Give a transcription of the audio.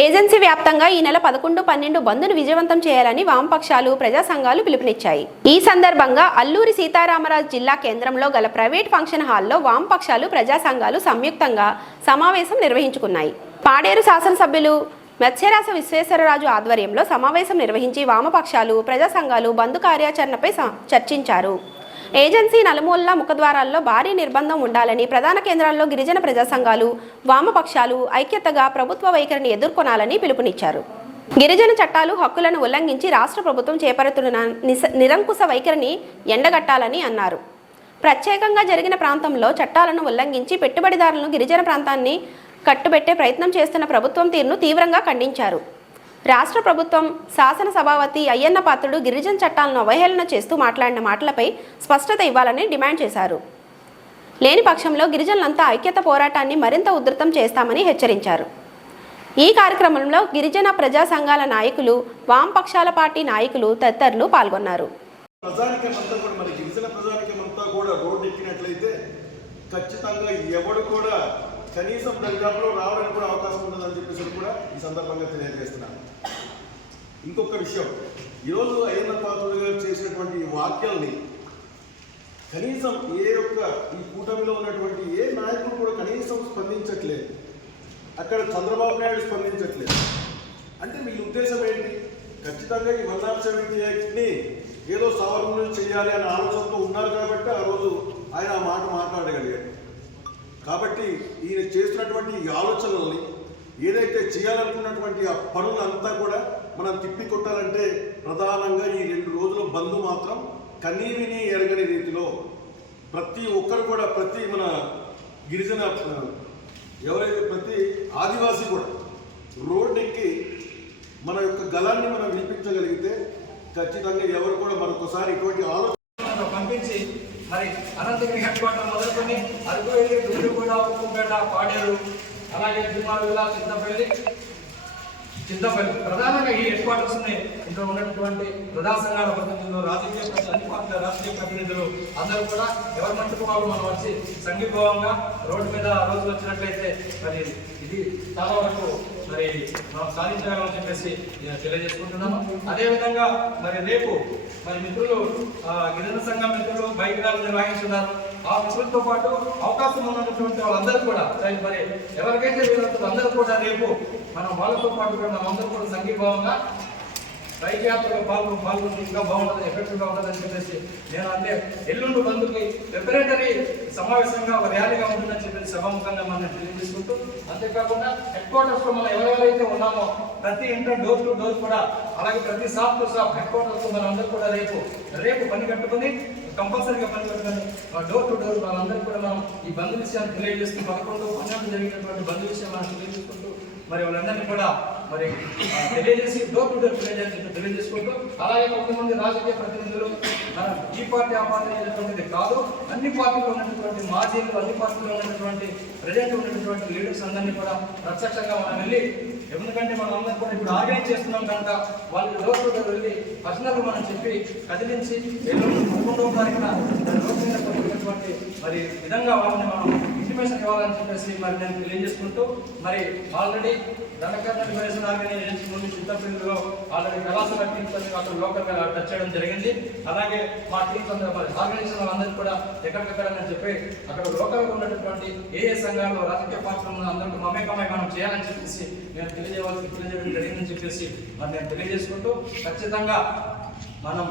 Agency వ్యాప్తంగా ఈ నెల 11, 12 బంద్ను విజయవంతం చేయాలని వామపక్షాలు, ప్రజా సంఘాలు పిలుపునిచ్చాయి. ఈ సందర్భంగా అల్లూరి సీతారామరాజు జిల్లా కేంద్రంలో గల ప్రైవేట్ ఫంక్షన్ హాల్లో వామపక్షాలు, ప్రజా సంఘాలు సంయుక్తంగా సమావేశం నిర్వహించుకున్నాయి. పాడేరు శాసనసభ్యులు మత్స్యరాజ విశ్వేశ్వరరాజు ఆధ్వర్యంలో సమావేశం నిర్వహించి వామపక్షాలు, ప్రజా సంఘాలు బంద్ కార్యాచరణపై చర్చించారు. ఏజెన్సీ నలుమూలల ముఖద్వారాల్లో భారీ నిర్బంధం ఉండాలని, ప్రధాన కేంద్రాల్లో గిరిజన ప్రజా సంఘాలు, వామపక్షాలు ఐక్యతగా ప్రభుత్వ వైఖరిని ఎదుర్కొనాలని పిలుపునిచ్చారు. గిరిజన చట్టాలు, హక్కులను ఉల్లంఘించి రాష్ట్ర ప్రభుత్వం చేపడుతున్న నిరంకుశ వైఖరిని ఎండగట్టాలని అన్నారు. ప్రత్యేకంగా జరిగిన ప్రాంతంలో చట్టాలను ఉల్లంఘించి పెట్టుబడిదారులను గిరిజన ప్రాంతాన్ని కట్టుబెట్టే ప్రయత్నం చేస్తున్న ప్రభుత్వం తీరును తీవ్రంగా ఖండించారు. రాష్ట్ర ప్రభుత్వం శాసన సభాపతి అయ్యన్న పాత్రుడు గిరిజన చట్టాలను అవహేళన చేస్తూ మాట్లాడిన మాటలపై స్పష్టత ఇవ్వాలని డిమాండ్ చేశారు. లేని పక్షంలో గిరిజనులంతా ఐక్యత పోరాటాన్ని మరింత ఉధృతం చేస్తామని హెచ్చరించారు. ఈ కార్యక్రమంలో గిరిజన ప్రజా సంఘాల నాయకులు, వామపక్షాల పార్టీ నాయకులు తదితరులు పాల్గొన్నారు. కనీసం దరిదాపులో రావడానికి కూడా అవకాశం ఉండదని చెప్పేసి కూడా ఈ సందర్భంగా తెలియజేస్తున్నాను. ఇంకొక విషయం, ఈరోజు అయ్యన్న పాత్రుడు గారు చేసినటువంటి వాక్యాల్ని కనీసం ఈ కూటమిలో ఉన్నటువంటి ఏ నాయకులు కూడా కనీసం స్పందించట్లేదు. అక్కడ చంద్రబాబు నాయుడు స్పందించట్లేదు. అంటే మీ ఉద్దేశం ఏంటి? ఖచ్చితంగా ఈ 170 యాక్ట్ని ఏదో సవరణ చేయాలి అనే ఆలోచనతో ఉన్నారు కాబట్టి ఆ రోజు ఆయన ఆ మాట మాట్లాడగలిగాడు. కాబట్టి ఈయన చేస్తున్నటువంటి ఈ ఆలోచనల్ని, ఏదైతే చేయాలనుకున్నటువంటి ఆ పనులంతా కూడా మనం తిప్పి కొట్టాలంటే ప్రధానంగా ఈ 2 రోజుల బంద్ మాత్రం కనీవిని ఎరగని రీతిలో ప్రతి ఒక్కరు కూడా, ప్రతి మన గిరిజన ఎవరైతే ప్రతి ఆదివాసీ కూడా రోడ్డెక్కి మన యొక్క గలాన్ని మనం వినిపించగలిగితే ఖచ్చితంగా ఎవరు కూడా మరొకసారి ఇటువంటి ఆలోచన పంపించి మరి అనంతగిరి హెడ్ క్వార్టర్ మొదలుకొని అరకు వెళ్ళి గుండెగూడ, ఉప్పుపేట, పాడేరు, అలాగే దిమారుల, చింతపల్లి ప్రధానంగా ఈ హెడ్ క్వార్టర్స్ ఉన్నాయి. ఇందులో ఉన్నటువంటి ప్రజా సంఘాల ప్రతినిధులు, అన్ని పార్టీల రాజకీయ ప్రతినిధులు అందరూ కూడా ఎవరి మట్టుకు వాళ్ళు మనం వచ్చి సంఘీభావంగా రోడ్డు మీద రోజు వచ్చినట్లయితే మరి ఇది చాలా వరకు మరి మనం సాధించగలమని చెప్పేసి నేను తెలియజేసుకుంటున్నాను. అదేవిధంగా మరి రేపు మరి మిత్రులు, గిరిజన సంఘం మిత్రులు బైక్ ర్యాలీ నిర్వహిస్తున్నారు. ఆ మిత్రులతో పాటు అవకాశం ఉన్నటువంటి వాళ్ళందరూ కూడా మరి ఎవరికైతే వీళ్ళతో అందరూ కూడా రేపు మనం వాళ్ళతో పాటు కూడా మనం అందరూ కూడా సంఘీభావంగా బైక్ యాత్రలో పాల్గొని ఇంకా బాగుంటుంది, ఎఫెక్టివ్గా ఉంటుందని చెప్పేసి నేను అంటే ఎల్లుండి బంధుకి ప్రిపరేటరీ సమావేశంగా ఒక ర్యాలీగా ఉంటుందని చెప్పేసి సభాముఖంగా మనం తెలియజేసుకుంటూ, అంతేకాకుండా హెడ్ క్వార్టర్స్ లో మనం ఎవరెవరైతే ఉన్నామో ప్రతి ఇంట్లో డోర్ టు డోర్ కూడా, అలాగే ప్రతి shop to shop head quarters మనం అందరూ కూడా రేపు పని కట్టుకుని కంపల్సరీగా పని కట్టుకొని డోర్ టు డోర్ వాళ్ళందరూ కూడా మనం ఈ బంధు విషయాన్ని తెలియజేస్తూ 11, 12 జరిగినటువంటి బంధు విషయం మనం తెలియజేసుకుంటూ మరి వాళ్ళందరినీ కూడా మరి తెలియజేసి డోర్ టు డోర్ తెలియజేసుకుంటూ, అలాగే కొంతమంది రాజకీయ ప్రతినిధులు మన ఈ పార్టీ ఆ పార్టీ అనేటువంటిది కాదు, అన్ని పార్టీలో ఉన్నటువంటి మాజీలు, అన్ని పార్టీలో ఉన్నటువంటి ప్రజెంట్ ఉన్నటువంటి లీడర్స్ అందరినీ కూడా ప్రత్యక్షంగా మనం వెళ్ళి, ఎందుకంటే మనం అందరం కూడా ఇప్పుడు ఆర్గనైజ్ చేస్తున్నాం కనుక వాళ్ళకి డోర్ టు డోర్ వెళ్ళి పర్సనల్ మనం చెప్పి కదిలించి 11వ తారీఖున రోడ్డు మీద కొట్టినటువంటి మరి విధంగా వాళ్ళని మనం ఇంటిమేషన్ ఇవ్వాలని చెప్పేసి మరి నేను తెలియజేసుకుంటూ, మరి ఆల్రెడీ దండకర్ణ లిబరేషన్ ఆర్గనైజేషన్ నుండి చింతపల్లిలో ఆల్రెడీ కళాశాల టీమ్స్ అక్కడ లోకల్గా టచ్ చేయడం జరిగింది. అలాగే మా టీమ్స్ అందరూ ఆర్గనైజేషన్ వాళ్ళందరూ కూడా ఎక్కడికెక్కడని చెప్పి అక్కడ లోకల్గా ఉన్నటువంటి ఏ సంఘాలు, రాజకీయ పార్టీలు అందరికీ మమేకమై మనం చేయాలని చెప్పేసి నేను తెలియజేయడం జరిగిందని చెప్పేసి మరి నేను తెలియజేసుకుంటూ, ఖచ్చితంగా మనం